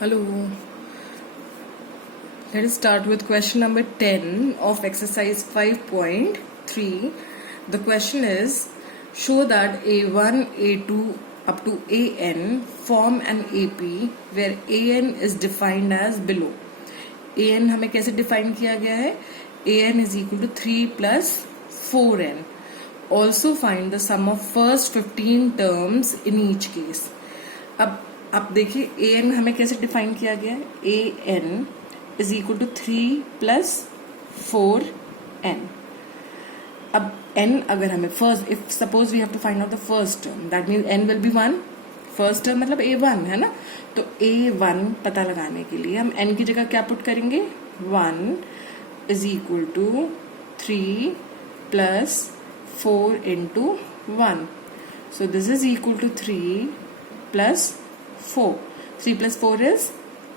Hello. Let us start with question number 10 of exercise 5.3. The question is, show that A1, A2 up to AN form an AP where AN is defined as below. AN हमें कैसे define किया गया है? AN is equal to 3 plus 4N. Also find the sum of first 15 terms in each case. अब आप देखिए A N हमें कैसे डिफाइन किया गया है. A n is equal to 3 plus 4n. अब n अगर हमें first, if suppose we have to find out the first term, that means n will be 1. First term मतलब a1 है ना. तो a1 पता लगाने के लिए हम n की जगह क्या पुट करेंगे? 1 is equal to 3 plus 4 into 1. So this is equal to 3 plus 4. 3 plus 4 is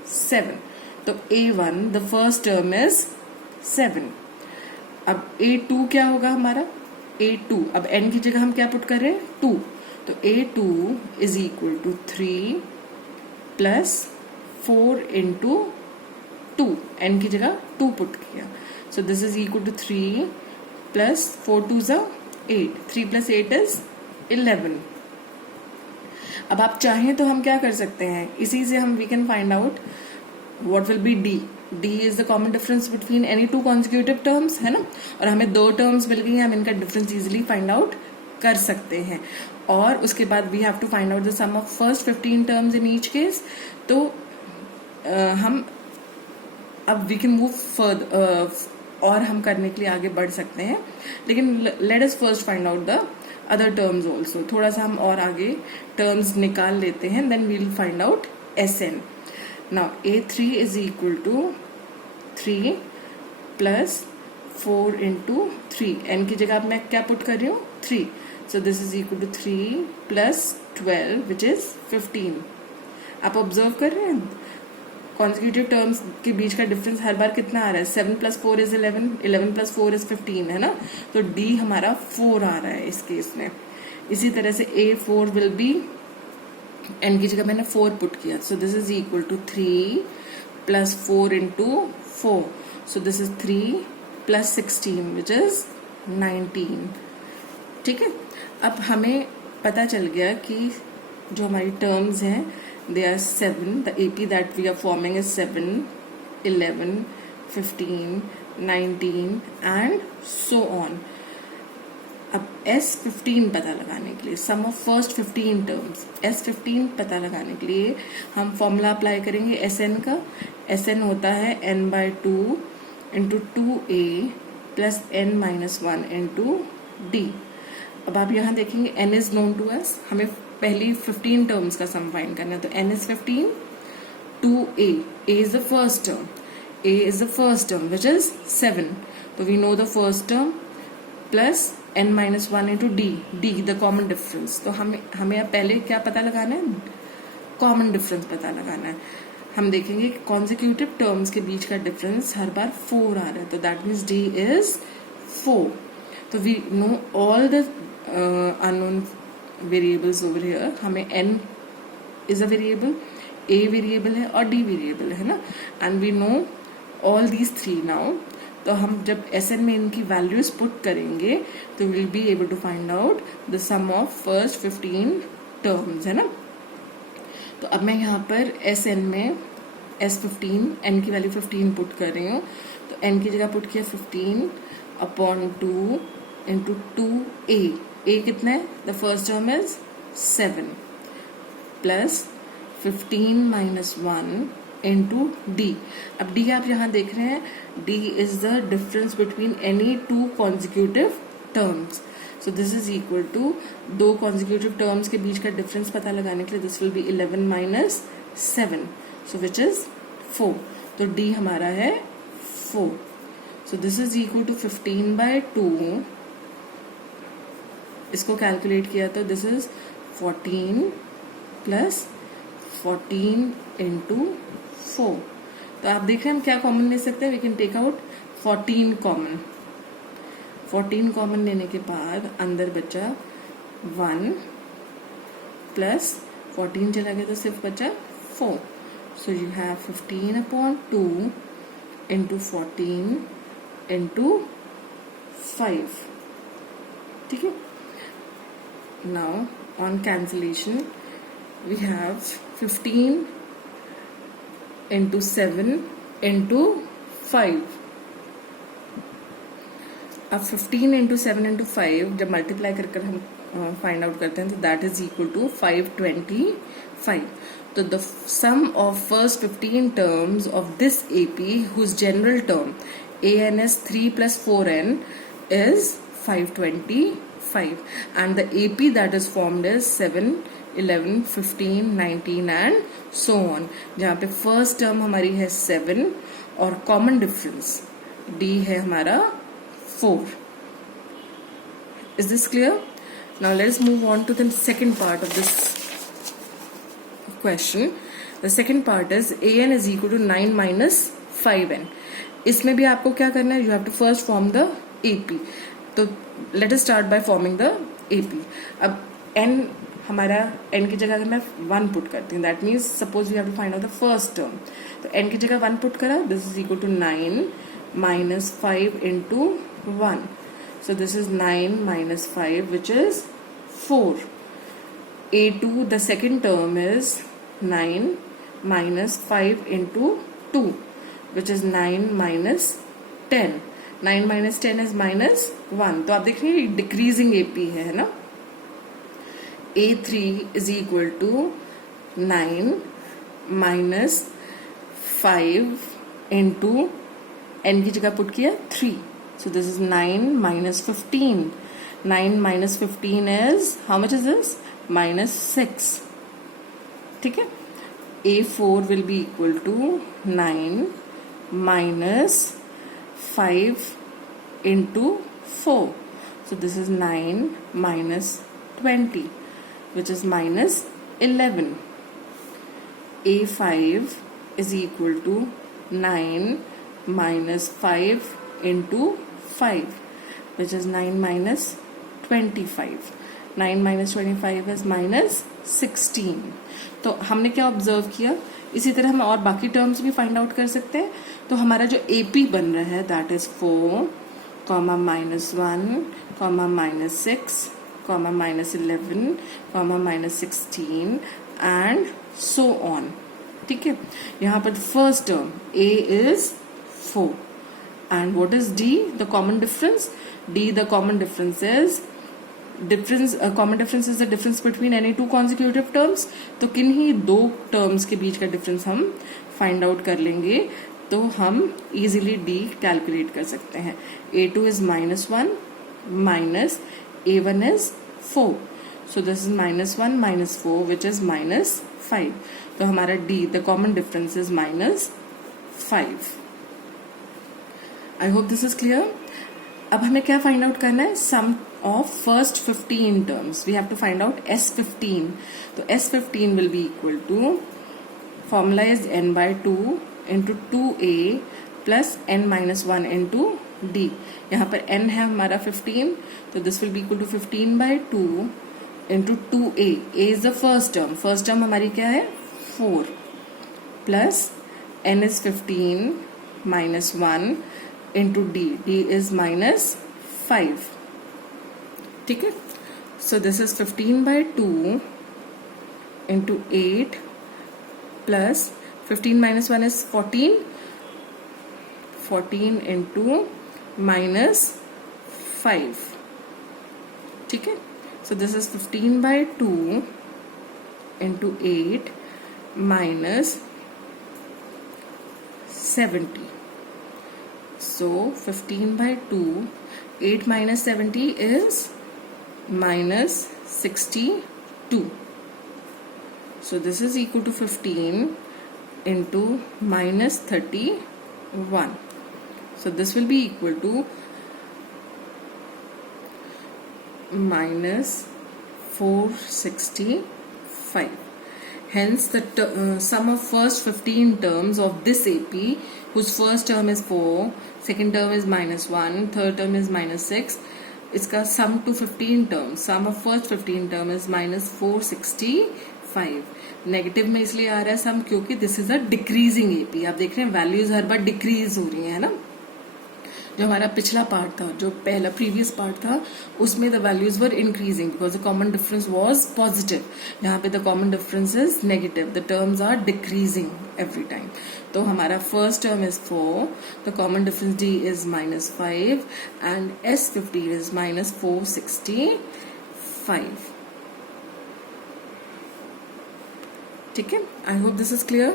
7. तो A1 the first term is 7. अब A2 क्या होगा हमारा? A2 अब n की जगह हम क्या पुट कर रहे हैं? 2. तो A2 is equal to 3 plus 4 into 2. n की जगह 2 पुट किया. So this is equal to 3 plus 4 2s are 8. 3 plus 8 is 11. अब आप चाहें तो हम क्या कर सकते हैं, इसी से हम we can find out what will be d. D is the common difference between any two consecutive terms, है ना. और हमें दो टर्म्स मिल गई हैं, हम इनका डिफरेंस इजीली फाइंड आउट कर सकते हैं. और उसके बाद we have to find out the sum of first 15 terms in each case. तो हम अब वी कैन मूव फर्दर और हम करने के लिए आगे बढ़ सकते हैं. लेकिन let us first find out the other terms also. थोड़ा सा हम और आगे टर्म्स निकाल लेते हैं, then we will find out Sn. Now A3 is equal to 3 plus 4 into 3. n की जगह मैं क्या पुट कर रही हूँ? 3. So this is equal to 3 plus 12 which is 15. आप ऑब्जर्व कर रहे हैं कॉन्जिक्यूटिव टर्म्स के बीच का डिफरेंस हर बार कितना आ रहा है? 7 प्लस 4 इज 11, 11 प्लस 4 इज 15, है ना. तो D हमारा 4 आ रहा है इस केस में. इसी तरह से A4 विल बी, n की जगह मैंने 4 पुट किया. So this is equal to 3 plus 4 into 4. So this is 3 plus 16 which is 19. ठीक है. अब हमें पता चल गया कि जो हमारी टर्म्स हैं they are 7. The AP that we are forming is 7, 11, 15, 19 and so on. अब S15 पता लगाने के लिए, सम ऑफ फर्स्ट 15 टर्म्स, S15 पता लगाने के लिए हम फॉर्मूला अप्लाई करेंगे Sn का. Sn होता है n by 2 into 2a plus n minus 1 into d. अब आप यहाँ देखेंगे n is known to us. हमें पहली 15 टर्म्स का सम फाइंड करना है. तो n is 15, 2a, a is the first term, a is the first term which is 7. तो we know the first term plus n minus 1 into d, d the common difference. तो हमें अब पहले क्या पता लगाना है? कॉमन डिफरेंस पता लगाना है. हम देखेंगे कि कॉन्जिक्यूटिव टर्म्स के बीच का डिफरेंस हर बार 4 आ रहा है. तो दैट मीन्स d is 4. तो we know all the unknown variables over here. हमें n is a variable, a variable है और d वेरिएबल है ना. And we know all these 3 now. तो हम जब Sn में इनकी वैल्यूज पुट करेंगे तो will be able to find out the sum of first 15 terms, है ना. तो अब मैं यहाँ पर Sn में S15 n की वैल्यू 15 पुट कर रही हूँ. तो n की जगह पुट किया 15 अपॉन 2 इंटू 2a. a कितना है? The first term is 7 plus 15 minus 1 into d. अब d आप यहाँ देख रहे हैं, d is the difference between any two consecutive terms. So this is equal to, दो कॉन्जिक्यूटिव टर्म्स के बीच का डिफरेंस पता लगाने के लिए this will be 11 minus 7, so which is 4. तो d हमारा है 4. So this is equal to 15 by 2. इसको कैलकुलेट किया तो दिस इज 14 प्लस 14 इंटू 4. तो आप देख रहे हैं हम क्या कॉमन ले सकते हैं? We can take out 14 common. 14 common लेने के बाद अंदर बचा 1 प्लस 14 चला गया तो सिर्फ बचा 4. So you have 15 upon 2 into 14 into 5. ठीक है? Now on cancellation we have 15 into 7 into 5. अब 15 into 7 into 5 जब मल्टीप्लाई कर हम फाइंड आउट करते हैं तो दैट इज इक्वल टू 525. तो the sum of first 15 terms of this AP whose general term AN is 3 plus 4N is 525 and the AP that is formed is 7, 11, 15, 19 and so on. जहाँ पे first term हमारी है 7 और common difference D है हमारा 4. Is this clear? Now let us move on to the second part of this question. The second part is AN is equal to 9 minus 5N. इसमें भी आपको क्या करना है? You have to first form the AP. तो let us start by forming the AP. अब N हमारा N की जगह अगर मैं 1 पुट करती हूँ, that means suppose we have to find out the first term. तो N की जगह 1 पुट करा, this is equal to 9 minus 5 into 1. So this is 9 minus 5 which is 4. A2 the second term is 9 minus 5 into 2 which is 9 minus 10. 9 minus 10 is minus 1. तो आप देखिए decreasing AP है ना. A3 is equal to 9 minus 5 into N की जगह put किया 3. So this is 9 minus 15. 9 minus 15 is, how much is this? Minus 6. ठीक है? A4 will be equal to 9 minus 5 into 4. So this is 9 minus 20, which is minus 11. A5 is equal to 9 minus 5 into 5, which is 9 minus 25. 9 minus 25 is minus 16. तो हमने क्या observe किया? इसी तरह हम और बाकी टर्म्स भी फाइंड आउट कर सकते हैं. तो हमारा जो AP बन रहा है that is 4, comma minus 1, comma minus 6, comma minus 11, comma minus 16 and so on. ठीक है? यहाँ पर first term A is 4. And what is D? The common difference. D, the common difference is common difference is the difference between any two consecutive terms. तो किन्हीं दो terms के बीच का difference हम find out कर लेंगे तो हम easily D calculate कर सकते हैं. A2 is minus 1 minus A1 is 4. So this is minus 1 minus 4 which is minus 5. तो हमारा D, the common difference is minus 5. I hope this is clear. अब हमें क्या फाइंड आउट करना है? Sum of first 15 terms. We have to find out S15. तो S15 will be equal to formula is n by 2 into 2a plus n minus 1 into d. यहाँ पर n है हमारा 15, तो this will be equal to 15 by 2 into 2a. a is the first term. First term हमारी क्या है? 4 plus n is 15 minus 1 into D. D is minus 5. ठीक है? So this is 15 by 2 into 8 plus 15 minus 1 is 14. 14 into minus 5. ठीक है? So this is 15 by 2 into 8 minus 70. So 15 by 2, 8 minus 70 is minus 62. So this is equal to 15 into minus 31. So this will be equal to minus 465. Hence the sum of first 15 terms of this AP whose first term is 4, second term is minus 1, third term is minus 6. इसका sum to 15 terms, sum of first 15 term is minus 465. Negative में इसलिए आ रहा है सम क्योंकि this is a decreasing AP. आप देख रहे हैं वैल्यूज हर बार डिक्रीज हो रही है ना। जो हमारा पिछला पार्ट था, जो पहला प्रीवियस पार्ट था, उसमें the values were increasing because the common difference was positive. यहाँ पे the common difference is negative, the terms are decreasing every time. तो हमारा first term is 4, the common difference d is -5 and S15 is -465। ठीक है, I hope this is clear.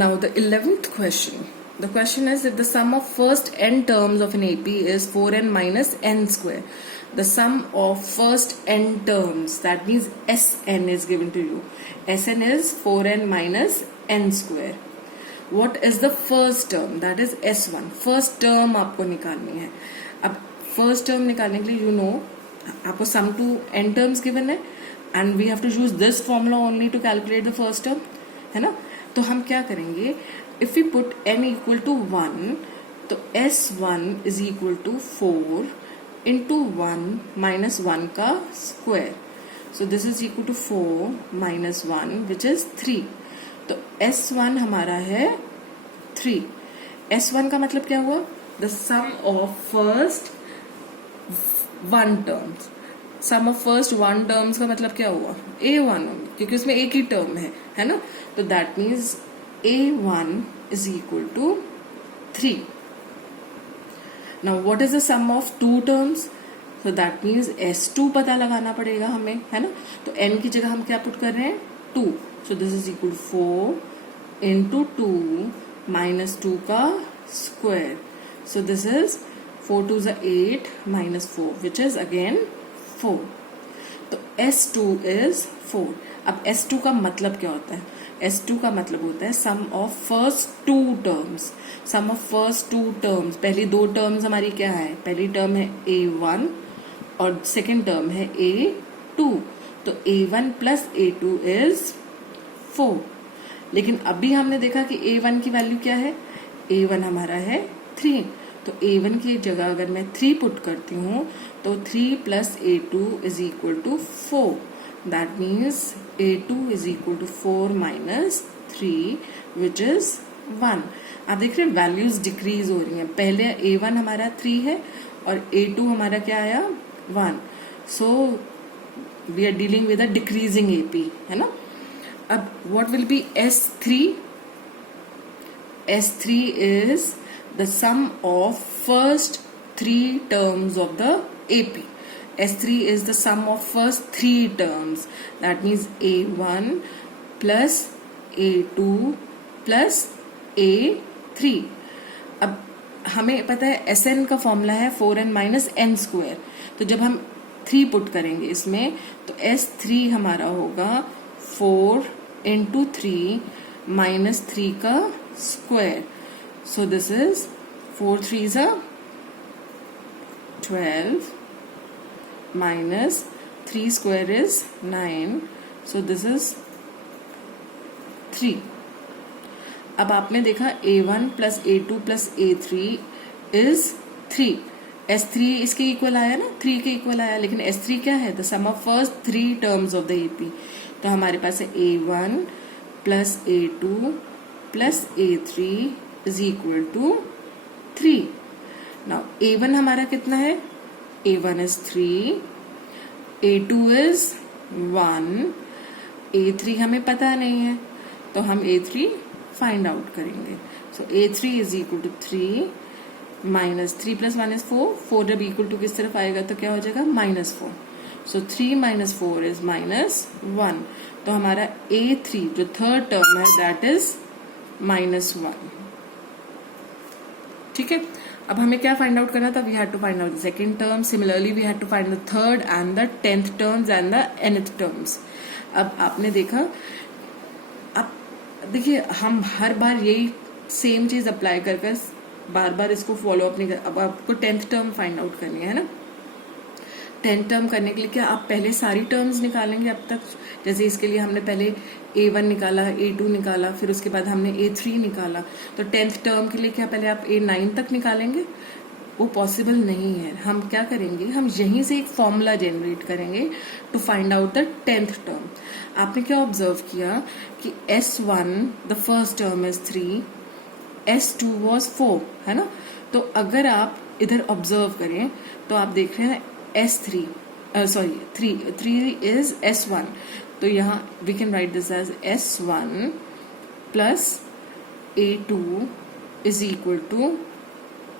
Now the 11th question. The question is if the sum of first n terms of an AP is 4n minus n square. The sum of first n terms, that means Sn is given to you. Sn is 4n minus n square. What is the first term? That is S1. First term आपको निकालनी है। अब first term निकालने के लिए आपको sum to n terms given है and we have to use this formula only to calculate the first term, है ना। तो हम क्या करेंगे, if we put n equal to 1 तो S1 is equal to 4 into 1 minus 1 का square. So this is equal to 4 minus 1 which is 3। तो S1 हमारा है 3। S1 का मतलब क्या हुआ, the sum of first 1 terms. Sum of first 1 terms का मतलब क्या हुआ, A1, क्योंकि उसमें एक ही टर्म है ना। तो that means A1 is equal to 3. Now what is the sum of 2 terms? So that means S2 पता लगाना पड़ेगा हमें, है ना। तो n की जगह हम क्या पुट कर रहे हैं, 2। So this is equal to 4 into 2 minus 2 का square. So this is 4 2 is 8 minus 4 which is again 4. तो S2 is 4. अब S2 का मतलब क्या होता है, S2 का मतलब होता है sum of first 2 terms. Sum of first 2 terms, पहली 2 टर्म्स हमारी क्या है, पहली टर्म है A1 और सेकेंड टर्म है A2। तो A1 प्लस A2 इज 4। लेकिन अभी हमने देखा कि A1 की वैल्यू क्या है, A1 हमारा है 3। तो A1 की जगह अगर मैं 3 पुट करती हूँ तो 3 plus A2 is equal to 4। That means A2 is equal to 4 minus 3 which is 1. आप देख रहे हैं वैल्यूज डिक्रीज हो रही हैं। पहले A1 हमारा 3 है और A2 हमारा क्या आया 1। So we are dealing with a decreasing AP, है ना। अब what will be S3? S3 is the sum of first 3 terms of the AP. S3 is the sum of first 3 terms. That means A1 plus A2 plus A3. अब हमें पता है Sn का formula है 4n minus n square. तो जब हम 3 put करेंगे इसमें तो S3 हमारा होगा 4 इंटू 3 माइनस 3 का square. So this is 4 3s are 12 minus 3 square is 9. So this is 3. अब आपने देखा A1 plus A2 plus A3 is 3. S3 इसके इक्वल आया ना, 3 के इक्वल आया। लेकिन S3 क्या है, the sum of first 3 terms of the AP। तो हमारे पास है A1 plus A2 plus A3 is equal to 3। Now A1 हमारा कितना है, A1 is 3, A2 is 1, A3 हमें पता नहीं है तो हम A3 फाइंड आउट करेंगे। सो A3 is equal to 3 minus 3 plus 1 is 4। 4 जब इक्वल टू किस तरफ आएगा तो क्या हो जाएगा, -4। सो 3 माइनस 4 इज -1। तो हमारा A3 जो थर्ड टर्म है दैट इज -1। ठीक है, अब हमें क्या फाइंड आउट करना था, we had to find out the second term. Similarly we had to find the third and the 10th terms and the nth terms. अब आपने देखा, अब देखिए हम हर बार यही सेम चीज अप्लाई कर बार बार इसको फॉलो अप नहीं कर। अब आपको 10th टर्म फाइंड आउट करनी है ना। 10th टर्म करने के लिए क्या आप पहले सारी टर्म्स निकालेंगे अब तक, जैसे इसके लिए हमने पहले A1 निकाला, A2 निकाला, फिर उसके बाद हमने A3 निकाला। तो 10th टर्म के लिए क्या पहले आप A9 तक निकालेंगे, वो पॉसिबल नहीं है। हम क्या करेंगे, हम यहीं से एक फॉर्मूला जनरेट करेंगे to find out the 10th term. आपने क्या ऑब्जर्व किया कि S1 the first term is 3, S2 was 4, है ना। तो अगर आप इधर ऑब्जर्व करें तो आप देख रहे हैं S3 3 इज S1, तो यहाँ we can write this as S1 plus A2 is equal to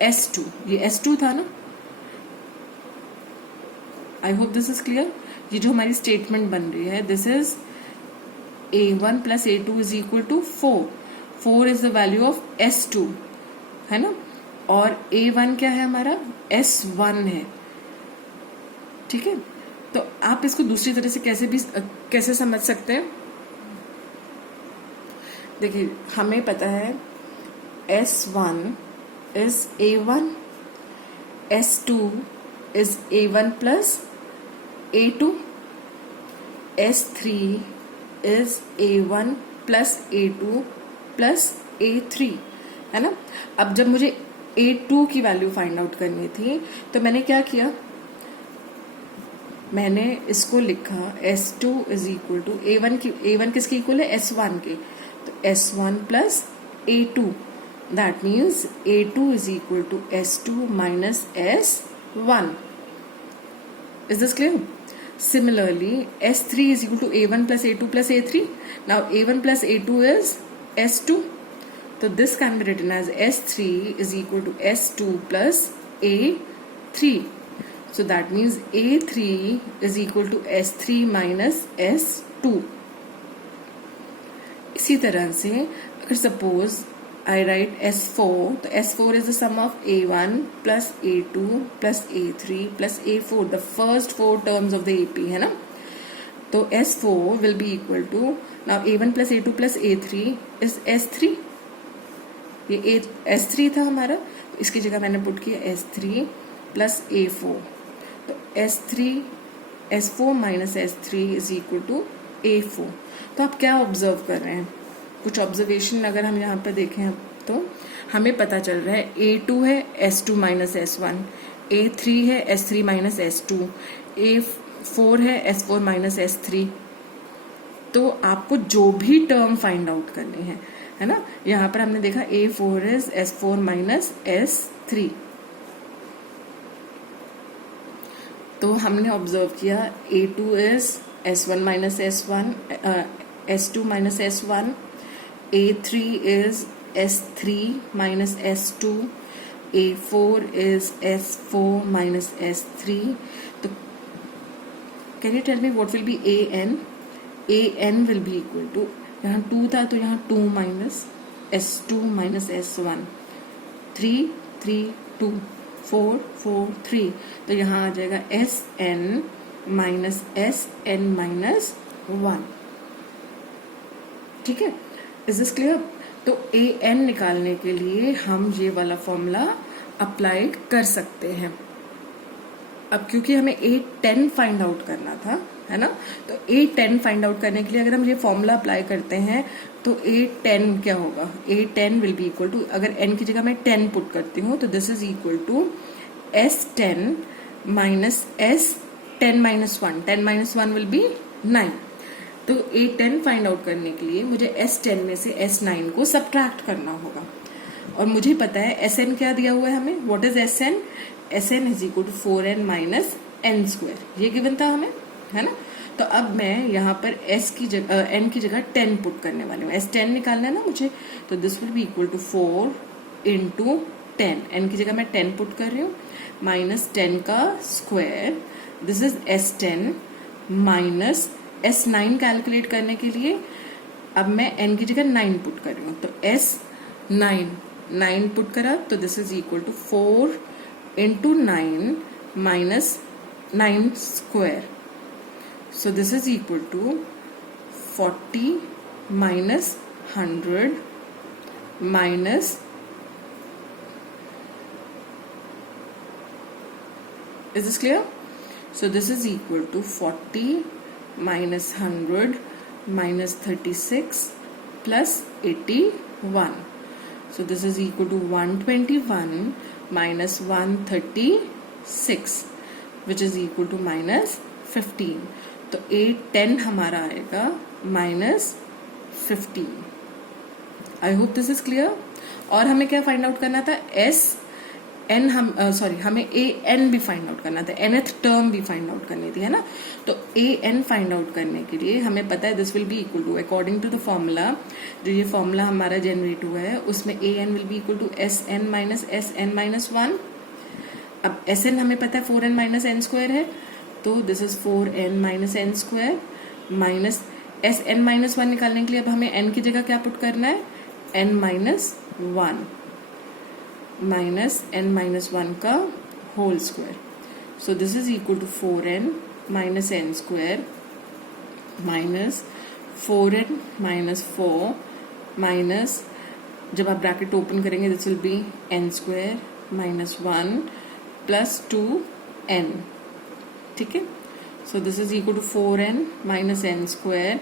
S2। ये S2 था ना, I hope this is clear. ये जो हमारी स्टेटमेंट बन रही है, this is A1 plus A2 is equal to 4। 4 is the value of S2, है ना, और A1 क्या है हमारा, S1 है। ठीक है, तो आप इसको दूसरी तरह से कैसे समझ सकते हैं। देखिए, हमें पता है S1 is A1, S2 is A1 plus A2, S3 is A1 plus A2 plus A3, है ना। अब जब मुझे A2 की वैल्यू फाइंड आउट करनी थी तो मैंने क्या किया, मैंने इसको लिखा S2 is equal to A1 किसके इक्वल है, S1 के, तो S1 plus A2, that means A2 is equal to S2 minus S1. Is this clear? Similarly, S3 is equal to A1 plus A2 plus A3. Now A1 plus A2 is S2. So this can be written as S3 is equal to S2 plus A3. So that means A3 is equal to S3 minus S2. इसी तरह से अगर suppose I write S4, तो S4 is the sum of A1 plus A2 plus A3 plus A4, the first 4 terms of the AP, है ना। तो S4 will be equal to, now A1 plus A2 plus A3 is S3, ये S3 था हमारा, तो इसकी जगह मैंने पुट किया S3 plus A4, तो S4 minus S3 is equal to A4। तो आप क्या ऑब्जर्व कर रहे हैं, कुछ ऑब्जर्वेशन अगर हम यहाँ पर देखें तो हमें पता चल रहा है A2 है S2 माइनस S1, A3 है S3 माइनस S2, A4 है S4 माइनस S3। तो आपको जो भी टर्म फाइंड आउट करनी है ना, यहाँ पर हमने देखा A4 is S4 minus S3, तो हमने ऑब्जर्व किया A2 is S1 minus S1, S2 minus S1, A3 is S3 minus S2, A4 is S4 minus S3. So, can you tell me what will be AN? AN will be equal to, यहाँ 2 था तो यहाँ 2 minus S2 minus S1, 3 3 2 4 4 3, तो यहाँ आ जाएगा SN minus SN minus 1। ठीक है, is this clear. तो AN निकालने के लिए हम ये वाला फॉर्मूला अप्लाइड कर सकते हैं। अब क्योंकि हमें A10 फाइंड आउट करना था, है ना, तो A10 फाइंड आउट करने के लिए अगर हम ये फॉर्मूला अप्लाई करते हैं तो A10 क्या होगा, A10 will be equal to, अगर n की जगह मैं 10 पुट करती हूँ तो this is equal to S10 minus S10 minus 1, 10 minus 1 will be 9। तो A10 फाइंड आउट करने के लिए मुझे S10 में से S9 को सब्ट्रैक्ट करना होगा, और मुझे पता है SN क्या दिया हुआ है हमें, what is SN, SN is equal to 4n minus n square, ये गिवन था हमें, है ना। तो अब मैं यहाँ पर n की जगह 10 पुट करने वाली हूँ, S10 निकालना है ना मुझे, तो this will be equal to 4 into 10, n की जगह मैं 10 पुट कर रही हूँ, माइनस 10 का square, this is S10 minus S9 calculate करने के लिए अब मैं n की जगह 9 पुट कर रही हूँ, तो S9 पुट करा, तो this is equal to 4 into 9 minus 9 square, so this is equal to 40 minus 100 minus, is this clear? So this is equal to 40 minus 100 minus 36 plus 81. So this is equal to 121 minus 136 which is equal to minus 15. तो 810 हमारा आएगा minus 15. I hope this is clear. और हमें क्या find out करना था, S N हमें A N भी फाइंड आउट करना था, nth टर्म भी फाइंड आउट करनी थी, है ना. तो ए एन फाइंड आउट करने के लिए हमें पता है this will be equal to, according to the formula, जो ये फॉर्मूला हमारा जनरेट हुआ है उसमें a n will be equal to s N minus 1. अब एस एन हमें पता है 4n माइनस एन स्क्वायर है, तो this is 4n minus n square minus S N minus 1 निकालने के लिए अब हमें n की जगह क्या पुट करना है, n minus 1 minus n minus 1 का whole square. So this is equal to 4n minus n square minus 4n minus 4 minus, जब आप ब्रैकेट ओपन करेंगे this will be n square minus 1 plus 2n. ठीक है. So this is equal to 4n minus n square.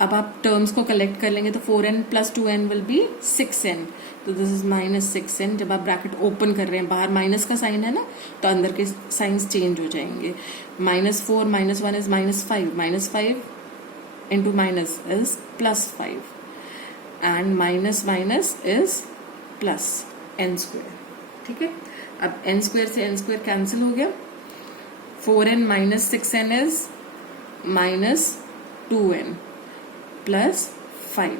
अब आप terms को collect कर लेंगे तो 4n plus 2n will be 6n. तो दिस इज माइनस 6n. जब आप ब्रैकेट ओपन कर रहे हैं, बाहर माइनस का साइन है ना, तो अंदर के साइंस चेंज हो जाएंगे. Minus 4 minus 1 is minus 5, minus 5 into minus is plus 5 and minus minus is plus n square. ठीक है. अब n स्क्वायर से n स्क्वायर कैंसिल हो गया. 4n minus 6n is minus 2n plus 5.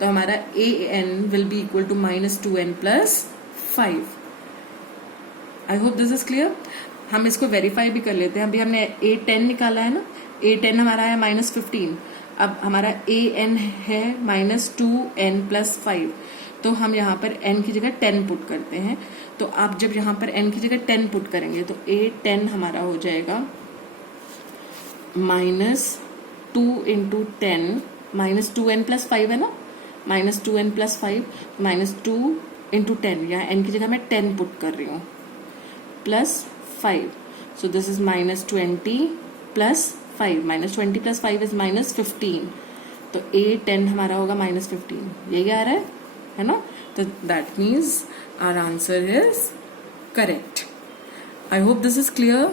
तो हमारा a n will be equal to minus 2n plus 5. I hope this is clear. हम इसको वेरीफाई भी कर लेते हैं. अभी हमने A10 निकाला है ना, A10 हमारा है माइनस 15. अब हमारा AN है माइनस 2n प्लस 5. तो हम यहाँ पर n की जगह 10 पुट करते हैं. तो आप जब यहाँ पर n की जगह 10 पुट करेंगे तो A10 हमारा हो जाएगा minus 2 into 10 minus 2n plus 5 है ना, minus 2n plus 5 minus 2 into 10, यहाँ n की जगह मैं 10 पुट कर रही हूँ plus 5. So this is minus 20 plus 5. Minus 20 plus 5 is minus 15. तो A10 हमारा होगा माइनस 15. यही आ रहा है ना. तो that means our answer is correct. I hope this is clear.